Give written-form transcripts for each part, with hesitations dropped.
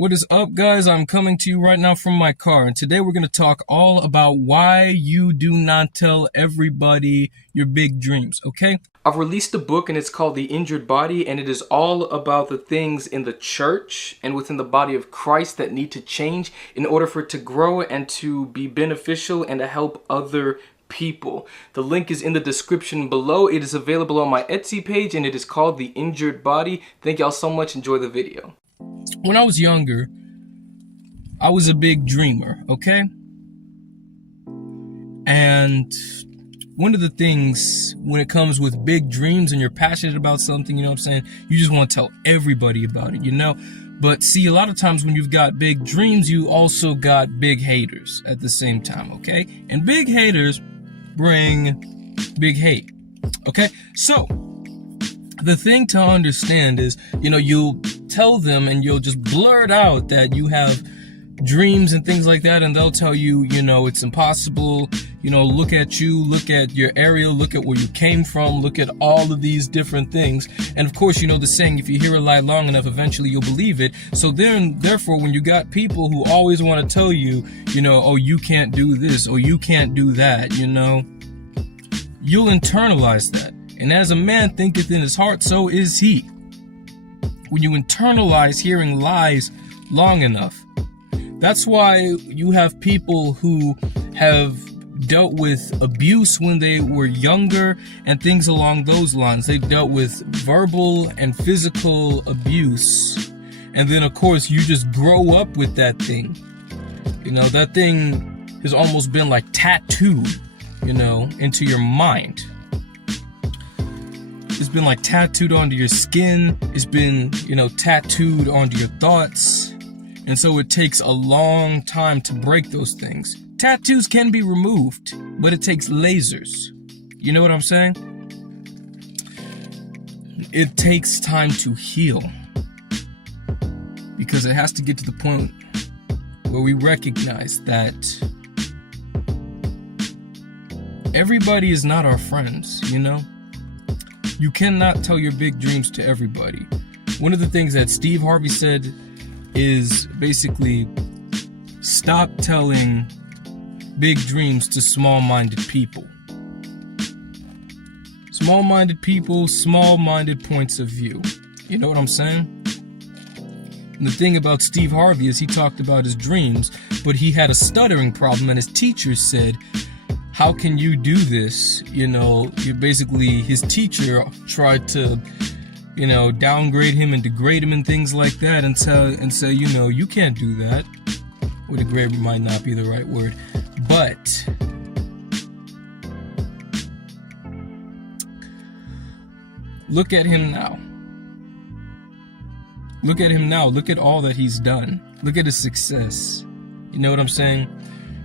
What is up, guys? I'm coming to you right now from my car, and today we're going to talk all about why you do not tell everybody your big dreams, okay? I've released a book and it's called The Injured Body, and it is all about the things in the church and within the body of Christ that need to change in order for it to grow and to be beneficial and to help other people. The link is in the description below. It is available on my Etsy page and it is called The Injured Body. Thank y'all so much. Enjoy the video. When I was younger, I was a big dreamer, okay? And one of the things when it comes with big dreams and you're passionate about something, you know what I'm saying? You just want to tell everybody about it, you know? But see, a lot of times when you've got big dreams, you also got big haters at the same time, okay? And big haters bring big hate, okay? So the thing to understand is, you'll tell them and you'll just blurt out that you have dreams and things like that, and they'll tell you, it's impossible. Look at you, look at your area, look at where you came from, look at all of these different things. And of course, the saying, if you hear a lie long enough, eventually you'll believe it. So therefore, when you got people who always want to tell you, oh, you can't do this, or you can't do that, you'll internalize that. And as a man thinketh in his heart, so is he. When you internalize hearing lies long enough, that's why you have people who have dealt with abuse when they were younger and things along those lines. They dealt with verbal and physical abuse. And then, of course, you just grow up with that thing. That thing has almost been like tattooed, into your mind. It's been like tattooed onto your skin. It's been, tattooed onto your thoughts. And so it takes a long time to break those things. Tattoos can be removed, but it takes lasers. You know what I'm saying? It takes time to heal. Because it has to get to the point where we recognize that everybody is not our friends, You cannot tell your big dreams to everybody. One of the things that Steve Harvey said is basically stop telling big dreams to small-minded people. Small-minded people, small-minded points of view. You know what I'm saying? And the thing about Steve Harvey is he talked about his dreams, but he had a stuttering problem, and his teacher said, how can you do this? His teacher tried to, downgrade him and degrade him and things like that and say, you can't do that. Well, degrade might not be the right word, but look at him now. Look at him now. Look at all that he's done. Look at his success. You know what I'm saying?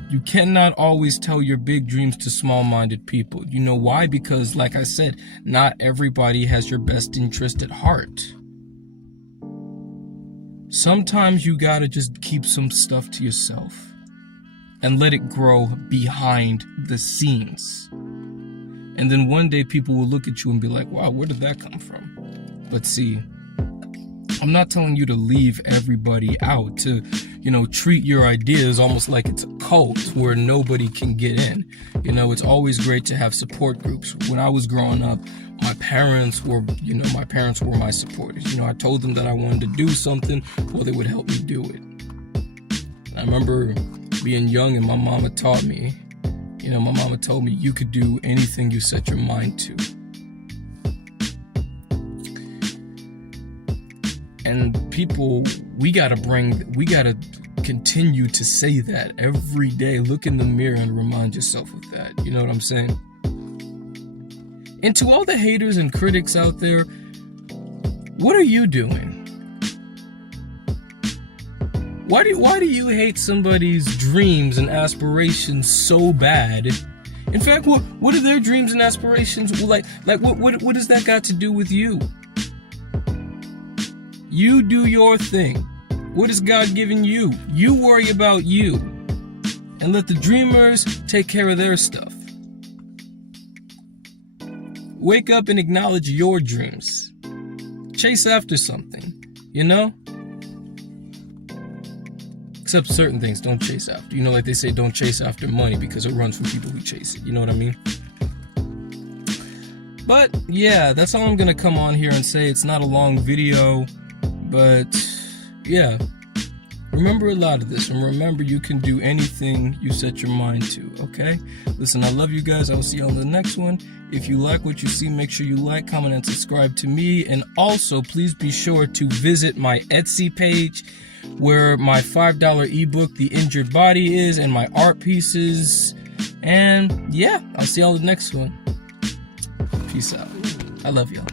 You cannot always tell your big dreams to small-minded people. You know why? Because, like I said, not everybody has your best interest at heart. Sometimes you gotta just keep some stuff to yourself and let it grow behind the scenes. And then one day people will look at you and be like, wow, where did that come from? But see, I'm not telling you to leave everybody out, to, treat your ideas almost like it's a cult where nobody can get in. It's always great to have support groups. When I was growing up, my parents were my supporters. I told them that I wanted to do something, well, they would help me do it. I remember being young and my mama taught me, my mama told me you could do anything you set your mind to. And people, we gotta continue to say that every day. Look in the mirror and remind yourself of that. You know what I'm saying? And to all the haters and critics out there, what are you doing? Why do you hate somebody's dreams and aspirations so bad? In fact, what are their dreams and aspirations like? What does that got to do with you? You do your thing. What has God given you? You worry about you. And let the dreamers take care of their stuff. Wake up and acknowledge your dreams. Chase after something, Except certain things, don't chase after. You know, like they say, don't chase after money because it runs from people who chase it. You know what I mean? But yeah, that's all I'm gonna come on here and say. It's not a long video, but yeah. Remember a lot of this, and remember you can do anything you set your mind to, okay? Listen, I love you guys. I will see you on the next one. If you like what you see, make sure you like, comment, and subscribe to me. And also, please be sure to visit my Etsy page where my $5 ebook, The Injured Body, is, and my art pieces. And yeah, I'll see you on the next one. Peace out. I love y'all.